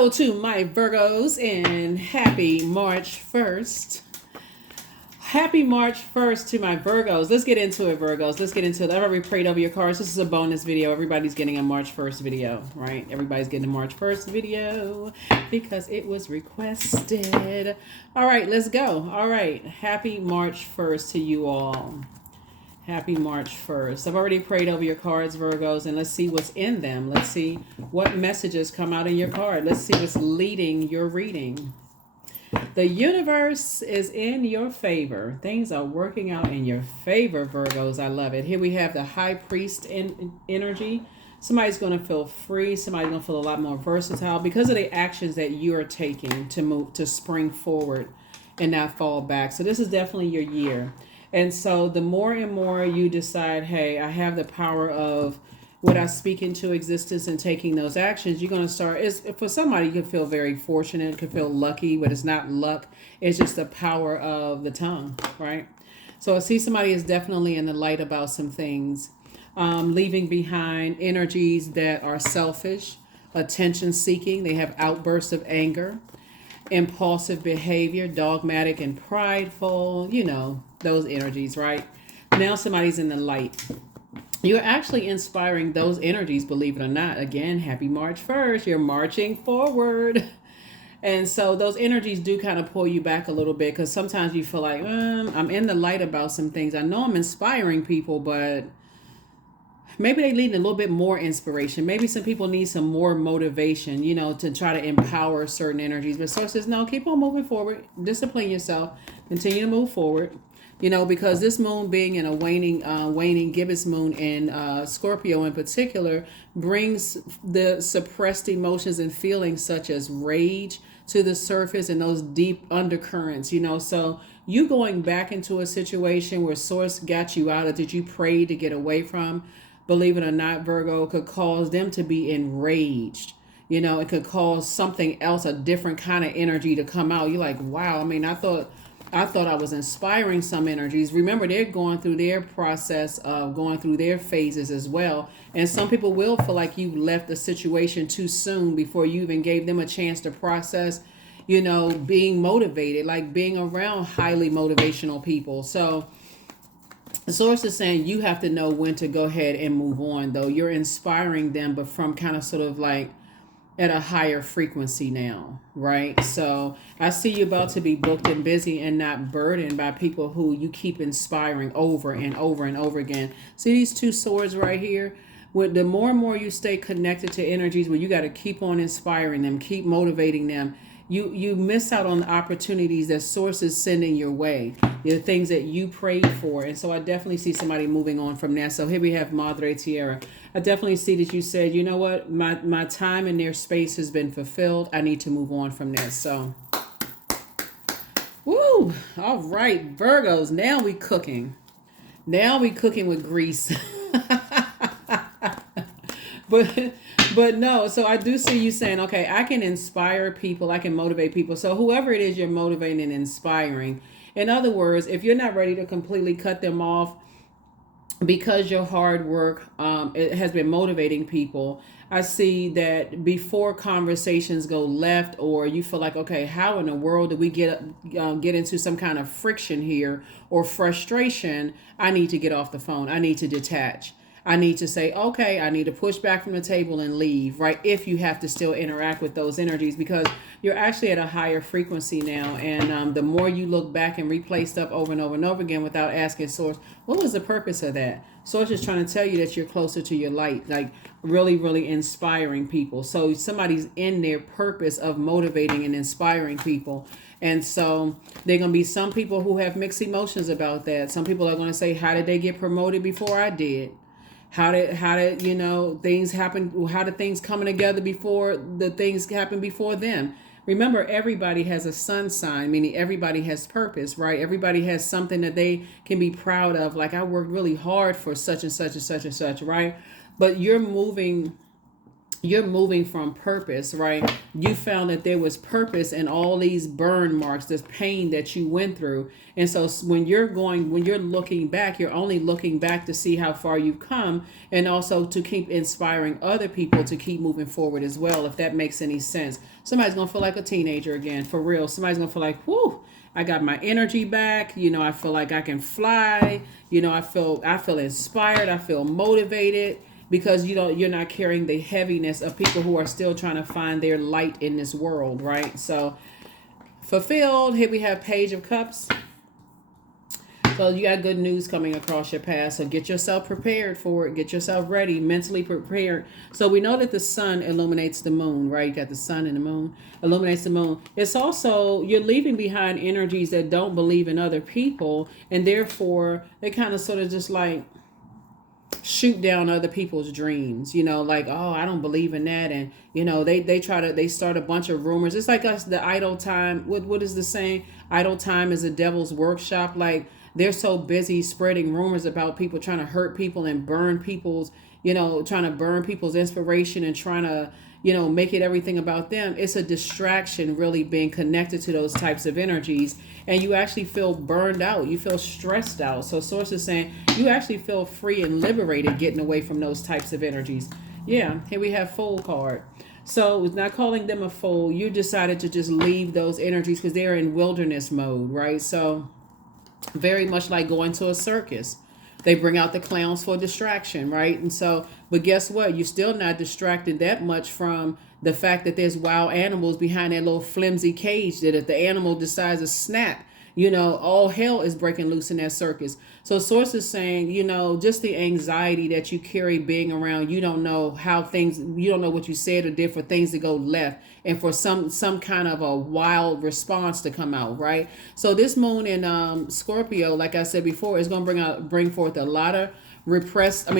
Hello to my Virgos and happy March 1st. Happy March 1st to my Virgos. Let's get into it, Virgos. Let's get into it. I've already prayed over your cards. This is a bonus video. Everybody's getting a March 1st video, right? Everybody's getting a March 1st video because it was requested. All right, let's go. All right. Happy March 1st to you all. Happy March 1st. I've already prayed over your cards, Virgos, and let's see what's in them. Let's see what messages come out in your card. Let's see what's leading your reading. The universe is in your favor. Things are working out in your favor, Virgos. I love it. Here we have the High Priest energy. Somebody's going to feel free. Somebody's going to feel a lot more versatile because of the actions that you're taking to move, to spring forward and not fall back. So this is definitely your year. And so the more and more you decide, hey, I have the power of what I speak into existence and taking those actions, you're going to start. For somebody, you can feel very fortunate, can feel lucky, but it's not luck. It's just the power of the tongue, right? So I see somebody is definitely in the light about some things, leaving behind energies that are selfish, attention seeking. They have outbursts of anger, impulsive behavior, dogmatic and prideful, those energies, right? Now somebody's in the light. You're actually inspiring those energies, believe it or not. Again, happy March 1st. You're marching forward. And so those energies do kind of pull you back a little bit because sometimes you feel like, I'm in the light about some things. I know I'm inspiring people, but maybe they need a little bit more inspiration. Maybe some people need some more motivation, to try to empower certain energies. But Source says, no, keep on moving forward. Discipline yourself. Continue to move forward. Because this moon being in a waning gibbous moon in Scorpio in particular brings the suppressed emotions and feelings such as rage to the surface and those deep undercurrents, So you going back into a situation where Source got you out of, that you prayed to get away from, believe it or not, Virgo, could cause them to be enraged. It could cause something else, a different kind of energy to come out. You're like, wow, I thought I was inspiring some energies. Remember, they're going through their process of going through their phases as well. And some people will feel like you left the situation too soon before you even gave them a chance to process, being motivated, like being around highly motivational people. So the Source is saying you have to know when to go ahead and move on, though. You're inspiring them, but from kind of sort of like at a higher frequency now, right? So I see you about to be booked and busy and not burdened by people who you keep inspiring over and over and over again. See these two swords right here? The more and more you stay connected to energies where you got to keep on inspiring them, keep motivating them, you miss out on the opportunities that Source is sending your way, the things that you prayed for. And so I definitely see somebody moving on from that. So here we have Madre Tierra. I definitely see that you said, you know what, my time in their space has been fulfilled. I need to move on from this. So, woo, all right, Virgos, now we cooking. Now we cooking with grease. But no, so I do see you saying, okay, I can inspire people, I can motivate people. So whoever it is you're motivating and inspiring, in other words, if you're not ready to completely cut them off because your hard work it has been motivating people, I see that before conversations go left or you feel like, okay, how in the world do we get into some kind of friction here or frustration? I need to get off the phone. I need to detach. I need to say, okay, I need to push back from the table and leave, right? If you have to still interact with those energies, because you're actually at a higher frequency now. And the more you look back and replay stuff over and over and over again without asking Source, what was the purpose of that? Source is trying to tell you that you're closer to your light, like really, really inspiring people. So somebody's in their purpose of motivating and inspiring people. And so there are going to be some people who have mixed emotions about that. Some people are going to say, how did they get promoted before I did? How did things happen? How did things coming together before the things happen before them? Remember, everybody has a sun sign, meaning everybody has purpose, right? Everybody has something that they can be proud of. Like, I worked really hard for such and such and such and such, right? But you're moving you're moving from purpose, right? You found that there was purpose in all these burn marks, this pain that you went through. And so when you're looking back, you're only looking back to see how far you've come, and also to keep inspiring other people to keep moving forward as well, if that makes any sense. Somebody's going to feel like a teenager again, for real. Somebody's going to feel like, whoo, I got my energy back. I feel like I can fly. I feel inspired. I feel motivated, because you're not carrying the heaviness of people who are still trying to find their light in this world, right? So fulfilled. Here we have Page of Cups. So you got good news coming across your path. So get yourself prepared for it. Get yourself ready, mentally prepared. So we know that the sun illuminates the moon, right? You got the sun and the moon illuminates the moon. It's also, you're leaving behind energies that don't believe in other people, and therefore they kind of sort of just like shoot down other people's dreams, like, oh, I don't believe in that. And they start a bunch of rumors. It's like us, the idle time. What is the saying? Idle time is a devil's workshop. Like, they're so busy spreading rumors about people, trying to hurt people and burn people's, trying to burn people's inspiration, and trying to make it everything about them. It's a distraction, really, being connected to those types of energies. And you actually feel burned out. You feel stressed out. So Source is saying you actually feel free and liberated getting away from those types of energies. Yeah, here we have Fool card. So it's not calling them a fool. You decided to just leave those energies because they're in wilderness mode, right? So very much like going to a circus. They bring out the clowns for distraction, right? And so, but guess what? You're still not distracted that much from the fact that there's wild animals behind that little flimsy cage, that if the animal decides to snap, all hell is breaking loose in that circus. So Source is saying, just the anxiety that you carry being around, you don't know what you said or did for things to go left, and for some kind of a wild response to come out, right? So this moon in Scorpio, like I said before, is going to bring forth a lot of suppressed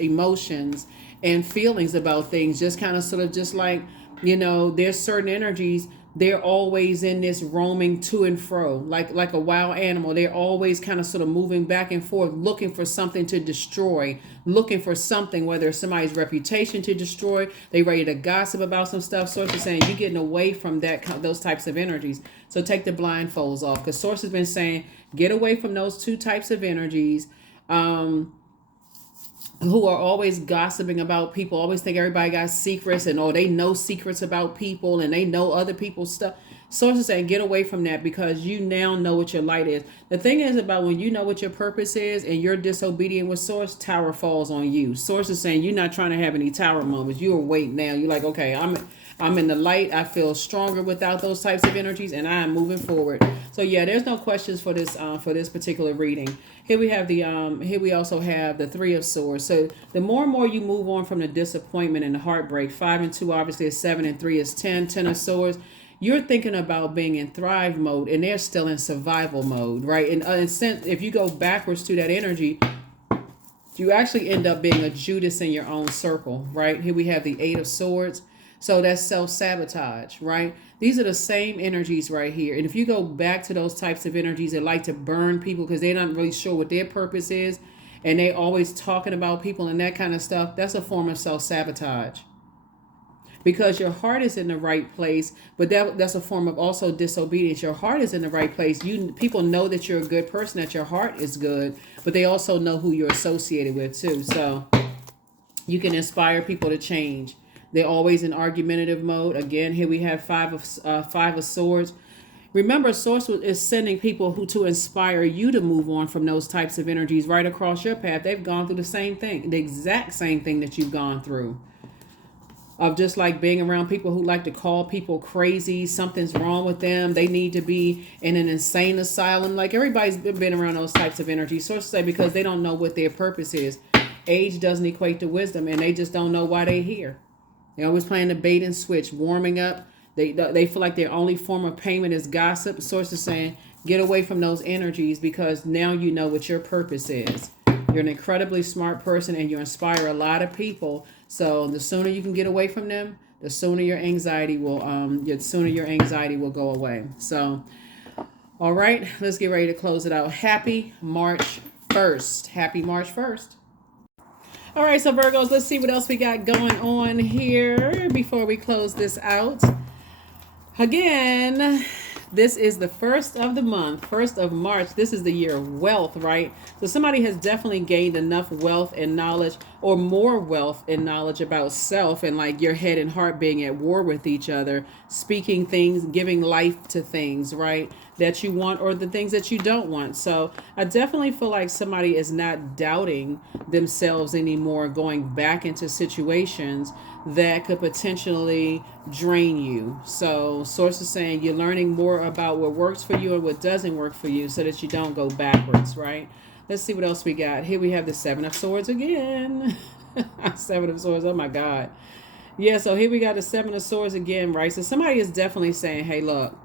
emotions and feelings about things. Just kind of sort of just like, there's certain energies, they're always in this roaming to and fro, like a wild animal. They're always kind of sort of moving back and forth, looking for something to destroy, looking for something, whether it's somebody's reputation to destroy. They ready to gossip about some stuff. Source is saying you're getting away from those types of energies. So take the blindfolds off, because Source has been saying get away from those two types of energies. Who are always gossiping about people, always think everybody got secrets, and they know secrets about people, and they know other people's stuff. Sources saying get away from that, because you now know what your light is. The thing is about when you know what your purpose is and you're disobedient with Source, tower falls on you. Source is saying you're not trying to have any tower moments. You are waiting now. You're like, okay, I'm in the light. I feel stronger without those types of energies, and I am moving forward. So yeah, there's no questions for this particular reading. Here we have here we also have the Three of Swords. So the more and more you move on from the disappointment and the heartbreak, 5 and 2 obviously is 7, and 3 is 10. 10 of Swords. You're thinking about being in thrive mode, and they're still in survival mode, right? And in sense, if you go backwards to that energy, you actually end up being a Judas in your own circle, right? Here we have the 8 of Swords. So that's self-sabotage, right? These are the same energies right here. And if you go back to those types of energies that like to burn people because they're not really sure what their purpose is, and they always talking about people and that kind of stuff, that's a form of self-sabotage. Because your heart is in the right place, but that's a form of also disobedience. Your heart is in the right place. People know that you're a good person, that your heart is good, but they also know who you're associated with too. So you can inspire people to change. They're always in argumentative mode. Again, here we have five of Swords. Remember, Source is sending people to inspire you to move on from those types of energies right across your path. They've gone through the same thing, the exact same thing that you've gone through. Of just like being around people who like to call people crazy, something's wrong with them, they need to be in an insane asylum. Like, everybody's been around those types of energies. Sources say because they don't know what their purpose is. Age doesn't equate to wisdom, and they just don't know why they're here. They're always playing the bait and switch, warming up. They feel like their only form of payment is gossip. Sources saying get away from those energies, because now you know what your purpose is. You're an incredibly smart person, and you inspire a lot of people. So the sooner you can get away from them, the sooner your anxiety will go away. So, all right, let's get ready to close it out. Happy March 1st. Happy March 1st. All right, so Virgos, let's see what else we got going on here before we close this out. Again, this is the first of the month, 1st of March. This is the year of wealth, right? So somebody has definitely gained enough wealth and knowledge, or more wealth and knowledge about self, and like your head and heart being at war with each other, speaking things, giving life to things, right? That you want, or the things that you don't want. So I definitely feel like somebody is not doubting themselves anymore, going back into situations that could potentially drain you. So sources saying you're learning more about what works for you and what doesn't work for you so that you don't go backwards, right? Let's see what else we got. Here we have the Seven of Swords again. Seven of Swords, oh my God. Yeah, so here we got the Seven of Swords again, right? So somebody is definitely saying, hey, look,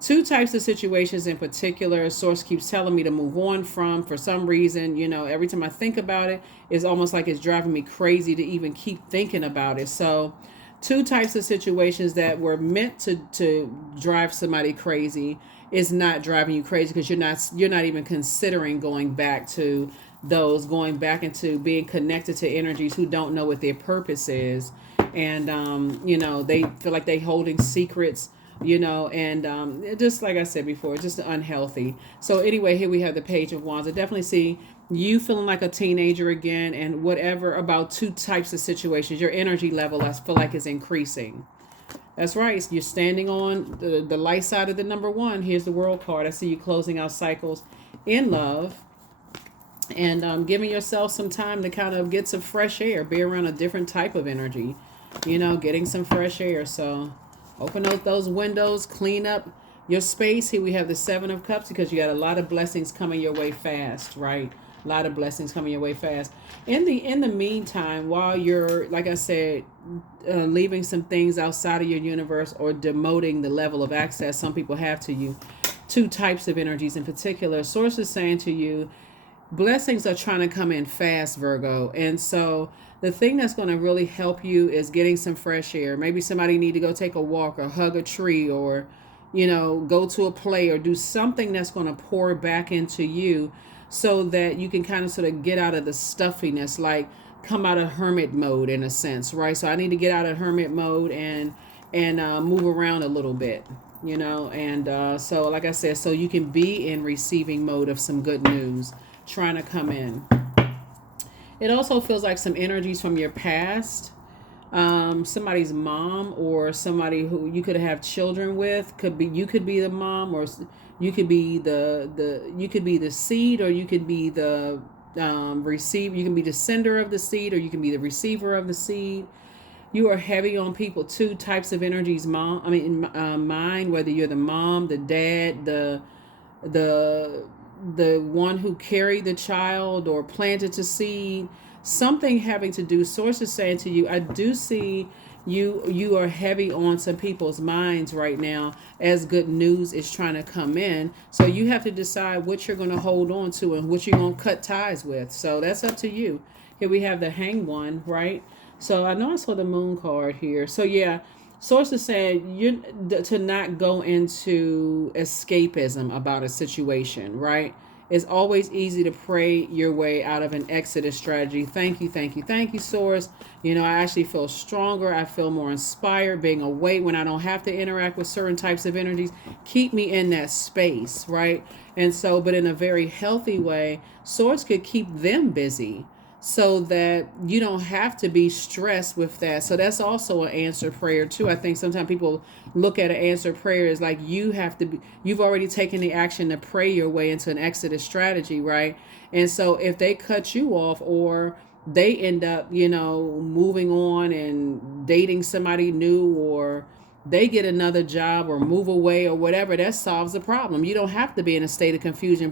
two types of situations in particular, source keeps telling me to move on from, for some reason. Every time I think about it, it's almost like it's driving me crazy to even keep thinking about it. So two types of situations that were meant to drive somebody crazy is not driving you crazy, because you're not even considering going back to those, going back into being connected to energies who don't know what their purpose is. And they feel like they holding secrets, and just like I said before, just unhealthy. So anyway, here we have the Page of Wands. I definitely see you feeling like a teenager again, and whatever about two types of situations, your energy level, I feel like, is increasing. That's right. You're standing on the light side of the number one. Here's the World card. I see you closing out cycles in love, and giving yourself some time to kind of get some fresh air, be around a different type of energy, getting some fresh air. So open up those windows, clean up your space. Here we have the Seven of Cups, because you got a lot of blessings coming your way fast, right? A lot of blessings coming your way fast. In the meantime, while you're, like I said, leaving some things outside of your universe, or demoting the level of access some people have to you, two types of energies in particular, source is saying to you, blessings are trying to come in fast, Virgo. And so the thing that's going to really help you is getting some fresh air. Maybe somebody need to go take a walk, or hug a tree, or go to a play, or do something that's going to pour back into you, so that you can kind of sort of get out of the stuffiness, like come out of hermit mode in a sense, right? So I need to get out of hermit mode and move around a little bit, and so like I said, so you can be in receiving mode of some good news trying to come in. It also feels like some energies from your past, somebody's mom, or somebody who you could have children with. You could be the mom, or you could be you could be the seed, or you could be the receive. You can be the sender of the seed, or you can be the receiver of the seed. You are heavy on people. Two types of energies, mind. Whether you're the mom, the dad, the one who carried the child or planted the seed, something having to do. Source is saying to you, I do see you are heavy on some people's minds right now, as good news is trying to come in. So you have to decide what you're going to hold on to and what you're going to cut ties with. So that's up to you. Here we have the Hanged One, right? So I know I saw the Moon card here. So yeah, source is saying you to not go into escapism about a situation, right? It's always easy to pray your way out of an exodus strategy. Thank you, source. I actually feel stronger. I feel more inspired being awake when I don't have to interact with certain types of energies. Keep me in that space, right? And so, but in a very healthy way, source could keep them busy, so that you don't have to be stressed with that. So that's also an answered prayer too. I think sometimes people look at an answered prayer as like you've already taken the action to pray your way into an exodus strategy, right? And so if they cut you off, or they end up, moving on and dating somebody new, or they get another job or move away or whatever, that solves the problem. You don't have to be in a state of confusion.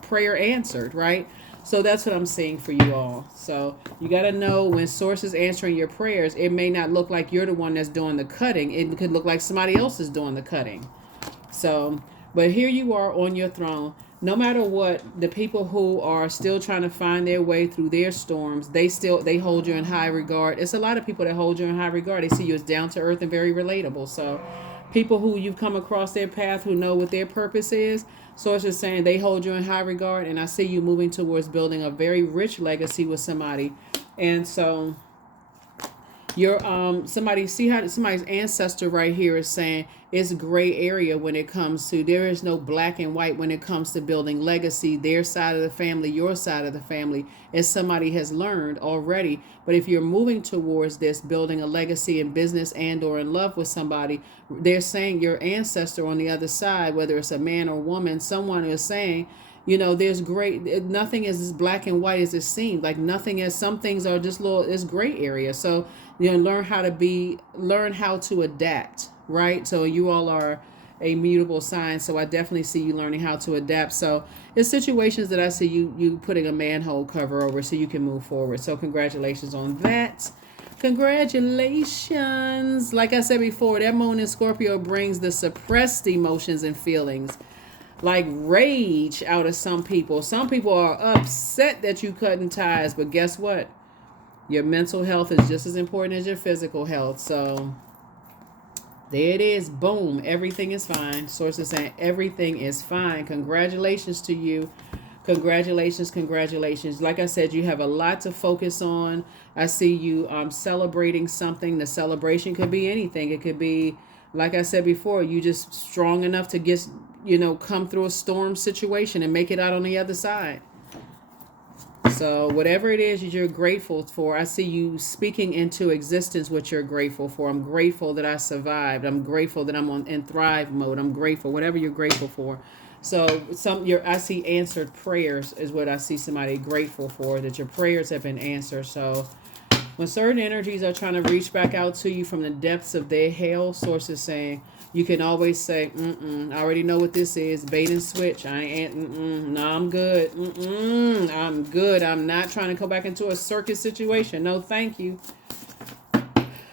Prayer answered, right? So that's what I'm saying for you all. So you got to know, when source is answering your prayers, it may not look like you're the one that's doing the cutting. It could look like somebody else is doing the cutting. So, but here you are on your throne. No matter what, the people who are still trying to find their way through their storms, they hold you in high regard. It's a lot of people that hold you in high regard. They see you as down to earth and very relatable. So People who you've come across their path who know what their purpose is. Source is saying they hold you in high regard, and I see you moving towards building a very rich legacy with somebody. And so your somebody, see how somebody's ancestor right here is saying it's gray area when it comes to, there is no black and white when it comes to building legacy. Their side of the family, your side of the family, as somebody has learned already. But if you're moving towards this, building a legacy in business and or in love with somebody, they're saying your ancestor on the other side, whether it's a man or woman, someone is saying, you know, there's great, nothing is as black and white as it seems. Like nothing is, some things are just little, it's gray area. So, you know, learn how to adapt, right? So you all are a mutable sign. So I definitely see you learning how to adapt. So it's situations that I see you putting a manhole cover over so you can move forward. So congratulations on that. Congratulations. Like I said before, that moon in Scorpio brings the suppressed emotions and feelings, like rage, out of some people. Some people are upset that you cutting ties, but guess what? Your mental health is just as important as your physical health. So there it is. Boom. Everything is fine. Source is saying everything is fine. Congratulations to you. Congratulations. Congratulations. Like I said, you have a lot to focus on. I see you celebrating something. The celebration could be anything. It could be, like I said before, you just strong enough to get, you know, come through a storm situation and make it out on the other side. So whatever it is you're grateful for, I see you speaking into existence what you're grateful for. I'm grateful that I survived. I'm grateful that I'm in thrive mode. I'm grateful, whatever you're grateful for. So I see answered prayers is what I see somebody grateful for, that your prayers have been answered. So when certain energies are trying to reach back out to you from the depths of their hell, source is saying, you can always say, I already know what this is. Bait and switch. I ain't, no, I'm good. I'm good. I'm not trying to go back into a circus situation. No, thank you.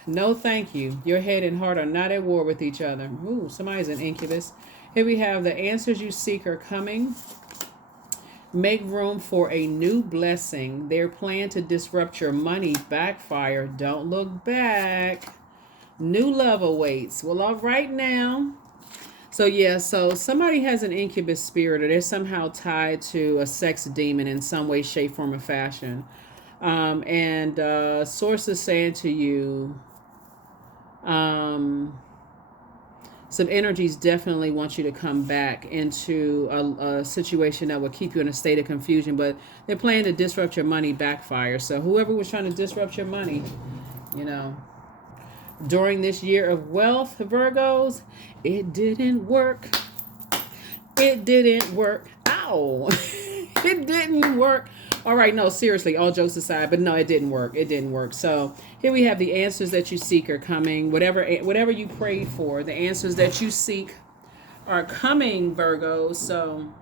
No, thank you. Your head and heart are not at war with each other. Ooh, somebody's an incubus. Here we have the answers you seek are coming. Make room for a new blessing. Their plan to disrupt your money backfire. Don't look back. New love awaits. Well, all right now. So yeah, so somebody has an incubus spirit, or they're somehow tied to a sex demon in some way, shape, form, or fashion. Source is saying to you, some energies definitely want you to come back into a situation that will keep you in a state of confusion, but they're planning to disrupt your money backfire. So whoever was trying to disrupt your money, you know, during this year of wealth, Virgos, it didn't work. It didn't work. Ow. It didn't work. All right, no, seriously, all jokes aside, but no, it didn't work. It didn't work. So here we have the answers that you seek are coming. Whatever you prayed for, the answers that you seek are coming, Virgos. So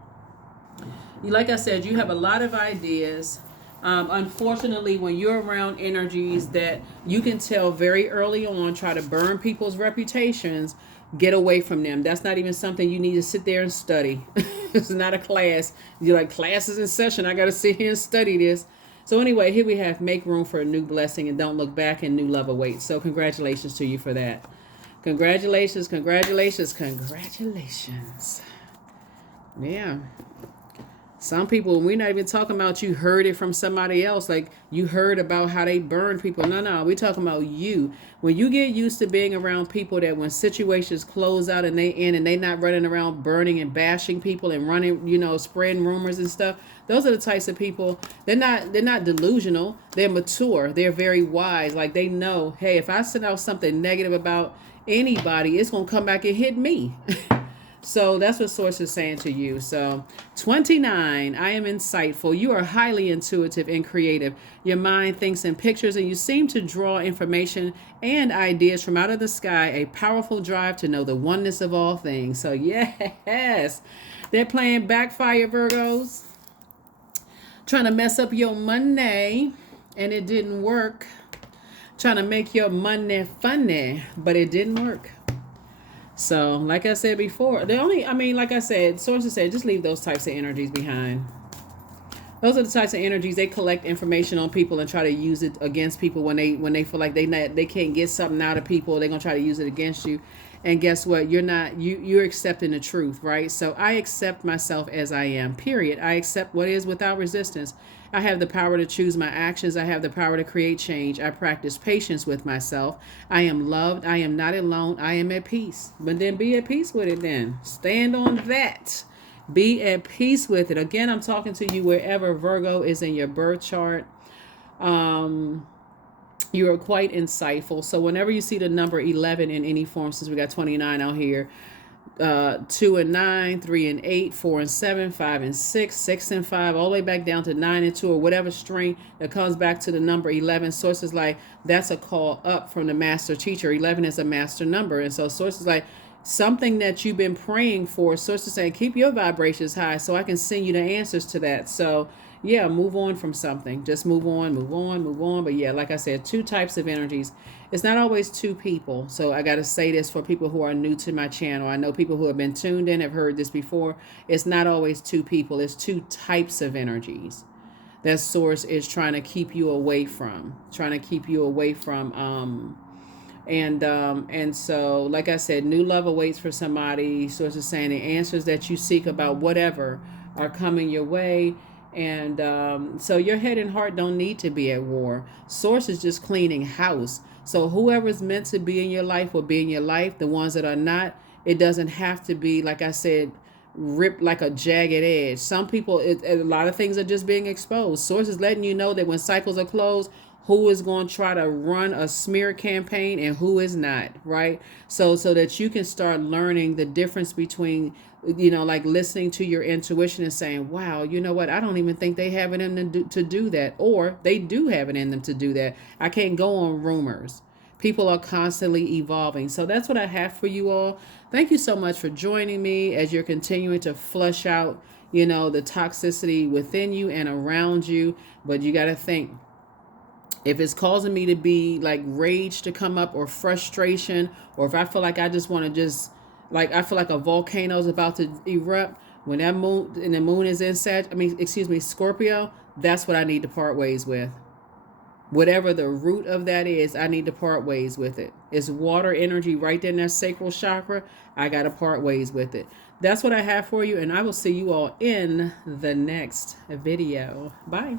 like I said, you have a lot of ideas. Unfortunately, when you're around energies that you can tell very early on try to burn people's reputations, get away from them. That's not even something you need to sit there and study. It's not a class. You're like, class is in session. I got to sit here and study this. So anyway, here we have make room for a new blessing and don't look back, and new love awaits. So congratulations to you for that. Congratulations, congratulations, congratulations. Yeah. Some people, we're not even talking about you heard it from somebody else. Like you heard about how they burn people. No, we're talking about you. When you get used to being around people that when situations close out and they end and they not running around burning and bashing people and running, you know, spreading rumors and stuff. Those are the types of people. They're not delusional. They're mature. They're very wise. Like they know, hey, if I send out something negative about anybody, it's going to come back and hit me. So that's what Source is saying to you. So 29, I am insightful. You are highly intuitive and creative. Your mind thinks in pictures and you seem to draw information and ideas from out of the sky, a powerful drive to know the oneness of all things. So yes, they're playing backfire, Virgos. Trying to mess up your money and it didn't work. Trying to make your money funny, but it didn't work. So, like I said before, like I said, sources said, just leave those types of energies behind. Those are the types of energies. They collect information on people and try to use it against people when they feel like they can't get something out of people. They're gonna try to use it against you. And guess what? You're accepting the truth, right? So I accept myself as I am. Period. I accept what is without resistance. I have the power to choose my actions. I have the power to create change. I practice patience with myself. I am loved. I am not alone. I am at peace. But then be at peace with it then. Stand on that. Be at peace with it. Again, I'm talking to you wherever Virgo is in your birth chart. You are quite insightful. So whenever you see the number 11 in any form, since we got 29 out here, 2 and 9, 3 and 8, 4 and 7, 5 and 6, 6 and 5, all the way back down to 9 and 2, or whatever string that comes back to the number 11. Sources like that's a call up from the master teacher. 11 is a master number. And so sources like something that you've been praying for, sources saying keep your vibrations high so I can send you the answers to that. So yeah, move on from something. Just move on, move on, move on. But yeah, like I said, two types of energies. It's not always two people. So I got to say this for people who are new to my channel. I know people who have been tuned in have heard this before. It's not always two people. It's two types of energies that source is trying to keep you away from. And so, like I said, new love awaits for somebody. Source is saying the answers that you seek about whatever are coming your way. And so your head and heart don't need to be at war. Source is just cleaning house. So whoever's meant to be in your life will be in your life. The ones that are not, it doesn't have to be, like I said, ripped like a jagged edge. Some people, a lot of things are just being exposed. Source is letting you know that when cycles are closed, who is going to try to run a smear campaign and who is not, right? So that you can start learning the difference between, like listening to your intuition and saying, wow, you know what? I don't even think they have it in them to do that. Or they do have it in them to do that. I can't go on rumors. People are constantly evolving. So that's what I have for you all. Thank you so much for joining me as you're continuing to flush out, the toxicity within you and around you. But you got to think, if it's causing me to be like rage to come up or frustration, or if I feel like I just want to I feel like a volcano is about to erupt, when that moon and the moon is in Scorpio, that's what I need to part ways with. Whatever the root of that is, I need to part ways with it. It's water energy right there in that sacral chakra. I got to part ways with it. That's what I have for you, and I will see you all in the next video. Bye.